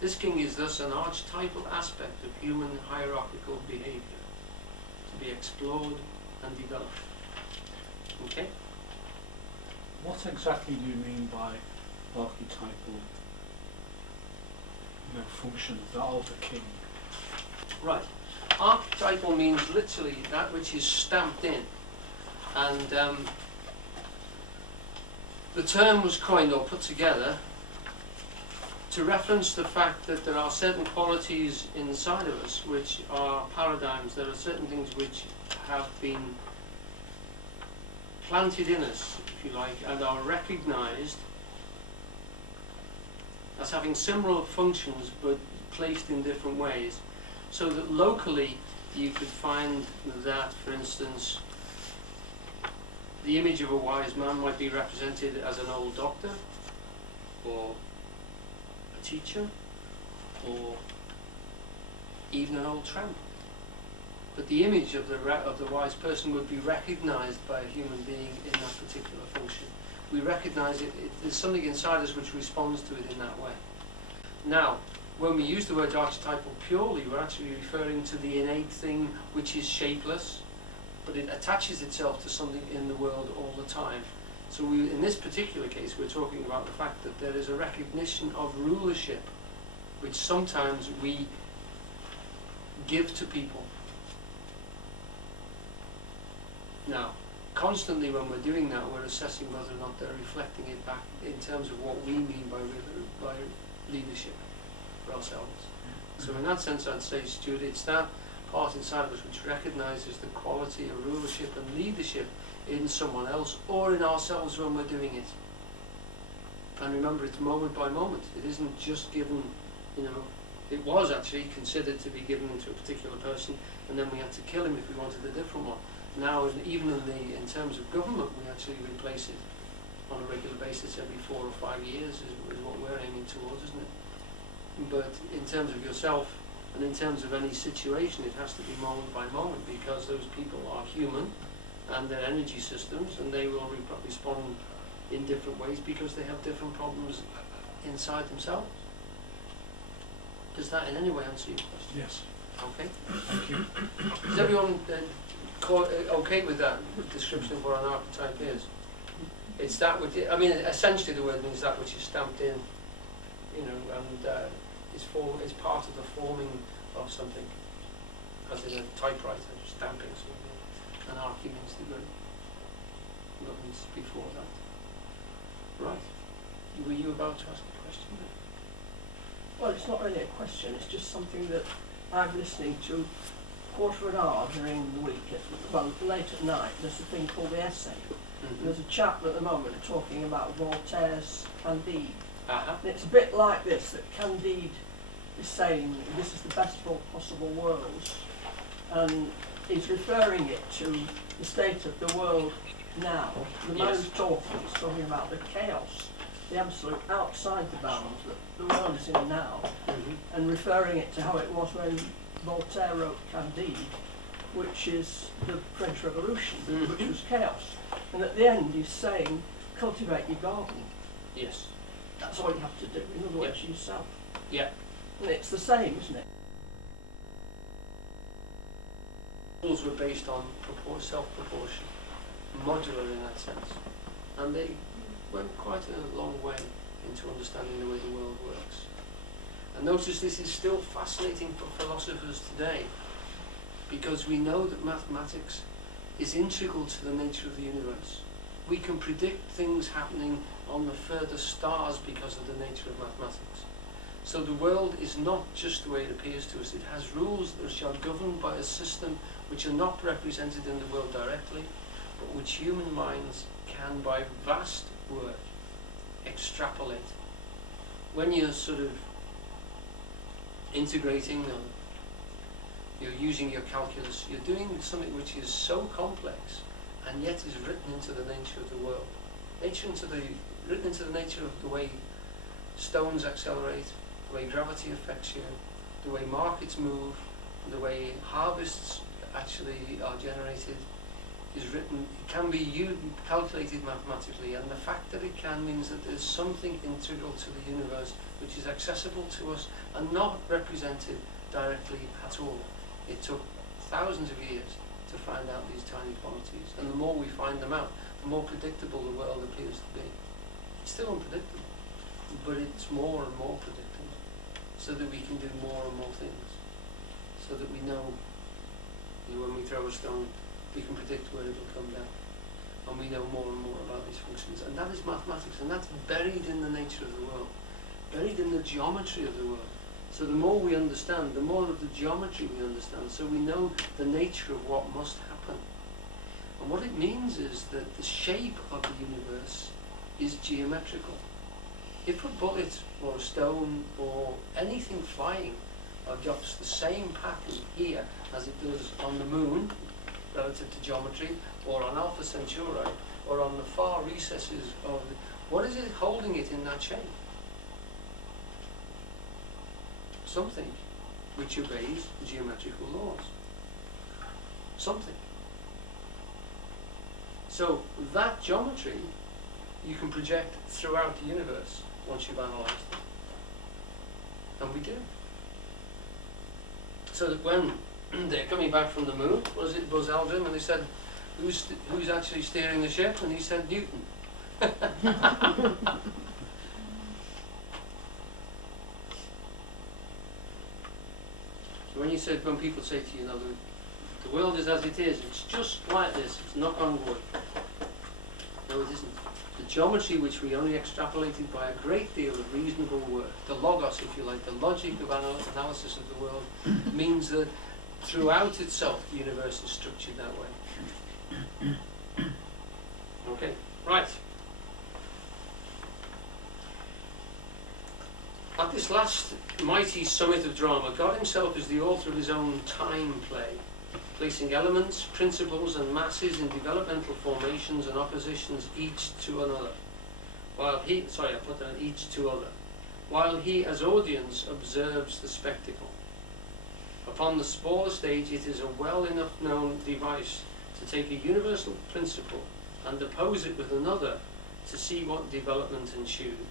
This king is thus an archetypal aspect of human hierarchical behaviour, to be explored and developed. Okay? What exactly do you mean by archetypal, function of the king? Right. Archetypal means literally that which is stamped in. And the term was coined or put together to reference the fact that there are certain qualities inside of us which are paradigms. There are certain things which have been planted in us, if you like, and are recognized as having similar functions but placed in different ways. So that locally you could find that, for instance, the image of a wise man might be represented as an old doctor, or a teacher, or even an old tramp. But the image of the wise person would be recognized by a human being in that particular function. We recognize it, there's something inside us which responds to it in that way. Now, when we use the word archetypal purely, we're actually referring to the innate thing which is shapeless, but it attaches itself to something in the world all the time. So in this particular case, we're talking about the fact that there is a recognition of rulership, which sometimes we give to people. Now, constantly when we're doing that, we're assessing whether or not they're reflecting it back in terms of what we mean by leadership for ourselves. So in that sense, I'd say, Stuart, it's that part inside of us which recognises the quality of rulership and leadership in someone else or in ourselves when we're doing it. And remember, it's moment by moment. It isn't just given, it was actually considered to be given to a particular person, and then we had to kill him if we wanted a different one. Now, even in terms of government, we actually replace it on a regular basis every 4 or 5 years is what we're aiming towards, isn't it? But in terms of yourself and in terms of any situation, it has to be moment by moment, because those people are human and their energy systems, and they will respond in different ways because they have different problems inside themselves. Does that in any way answer your question? Yes. Okay. Thank you. Is everyone okay with that description of what an archetype is? It's that which, essentially the word means that which is stamped in, and is part of the forming of something, as in a typewriter, stamping something. An archy means the good. Nothing's before that. Right. Were you about to ask a question? Well, it's not really a question, it's just something that I'm listening to quarter of an hour during the week, late at night. There's a thing called the essay. Mm-hmm. There's a chap at the moment talking about Voltaire's Candide. And it's a bit like this, that Candide is saying this is the best of all possible worlds, and he's referring it to the state of the world now. The man who's talking is talking about the chaos, the absolute outside the bounds that the world is in now, and referring it to how it was when Voltaire wrote Candide, which is the French Revolution, which was chaos. And at the end he's saying, cultivate your garden. Yes. That's all you have to do, in other words, yourself. Yeah. And it's the same, isn't it? Rules were based on self-proportion, modular in that sense. And they went quite a long way into understanding the way the world works. And notice this is still fascinating for philosophers today, because we know that mathematics is integral to the nature of the universe. We can predict things happening on the further stars because of the nature of mathematics. So the world is not just the way it appears to us. It has rules that are governed by a system which are not represented in the world directly, but which human minds can, by vast work, extrapolate. When you're sort of integrating, or you're using your calculus, you're doing something which is so complex and yet is written into the nature of the world. Written into the nature of the way stones accelerate, the way gravity affects you, the way markets move, the way harvests actually are generated. is written, it can be calculated mathematically, and the fact that it can means that there's something integral to the universe which is accessible to us and not represented directly at all. It took thousands of years to find out these tiny qualities, and the more we find them out, the more predictable the world appears to be. It's still unpredictable, but it's more and more predictable, so that we can do more and more things, so that we know, when we throw a stone, we can predict where it will come down, and we know more and more about these functions. And that is mathematics, and that's buried in the nature of the world, buried in the geometry of the world. So the more we understand, the more of the geometry we understand, so we know the nature of what must happen. And what it means is that the shape of the universe is geometrical. If a bullet or a stone or anything flying adopts the same pattern here as it does on the moon, relative to geometry, or on Alpha Centauri, or on the far recesses of the, what is it holding it in that shape? Something which obeys geometrical laws. Something. So that geometry you can project throughout the universe once you've analysed it. And we do. So that when they're coming back from the moon, was it Buzz Aldrin, and they said, who's actually steering the ship? And he said, Newton. So when people say to you, the world is as it is, it's just like this, it's knock on wood. No, it isn't. The geometry which we only extrapolated by a great deal of reasonable work, the logos, if you like, the logic of analysis of the world, means that throughout itself the universe is structured that way. Okay, right. At this last mighty summit of drama, God himself is the author of his own time play, placing elements, principles and masses in developmental formations and oppositions each to another. While he, while he as audience observes the spectacle. Upon the smaller stage it is a well enough known device to take a universal principle and oppose it with another to see what development ensues.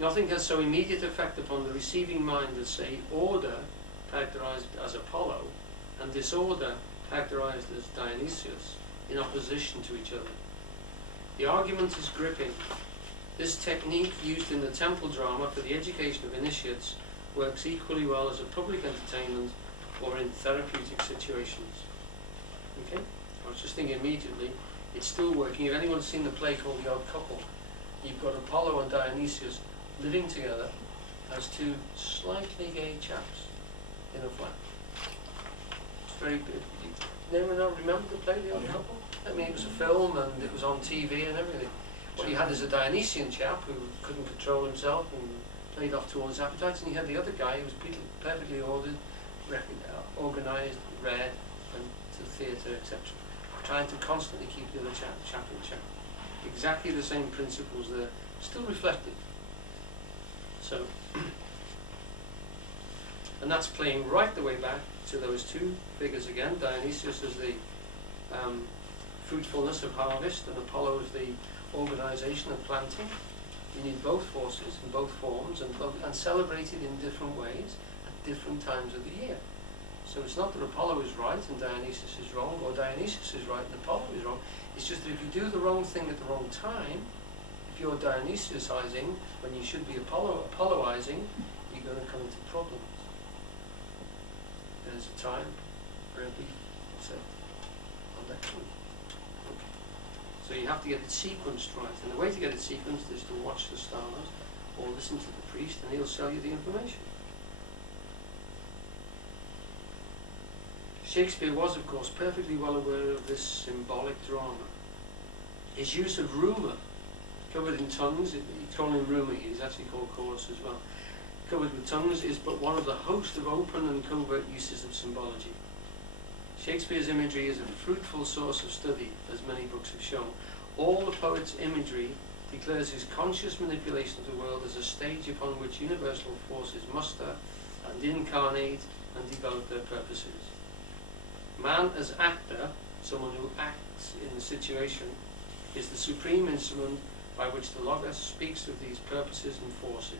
Nothing has so immediate effect upon the receiving mind as, say, order, characterized as Apollo, and disorder, characterized as Dionysius, in opposition to each other. The argument is gripping. This technique, used in the temple drama for the education of initiates, works equally well as a public entertainment or in therapeutic situations. Okay? I was just thinking immediately, it's still working. If anyone's seen the play called The Odd Couple, you've got Apollo and Dionysius living together as two slightly gay chaps in a flat. It's very good. Anyone remember the play, The Odd Couple? I mean, it was a film and it was on TV and everything. What you had is a Dionysian chap who couldn't control himself and played off towards appetites, and you had the other guy who was perfectly ordered, organised, read, and to the theatre, etc. Trying to constantly keep the other chap in check. Exactly the same principles there, still reflected. So, and that's playing right the way back to those two figures again. Dionysius is the fruitfulness of harvest, and Apollo is the organisation of planting. You need both forces in both forms, and celebrated in different ways at different times of the year. So it's not that Apollo is right and Dionysius is wrong, or Dionysius is right and Apollo is wrong. It's just that if you do the wrong thing at the wrong time, if you're Dionysiusizing when you should be Apolloizing, you're going to come into problems. There's a time for every election. Okay. So you have to get it sequenced right, and the way to get it sequenced is to watch the stars or listen to the priest, and he'll sell you the information. Shakespeare was, of course, perfectly well aware of this symbolic drama. His use of rumour, covered in tongues, you call him rumour, he's actually called chorus as well, covered with tongues, is but one of the host of open and covert uses of symbology. Shakespeare's imagery is a fruitful source of study, as many books have shown. All the poet's imagery declares his conscious manipulation of the world as a stage upon which universal forces muster and incarnate and develop their purposes. Man as actor someone who acts in the situation, is the supreme instrument by which the logos speaks of these purposes and forces.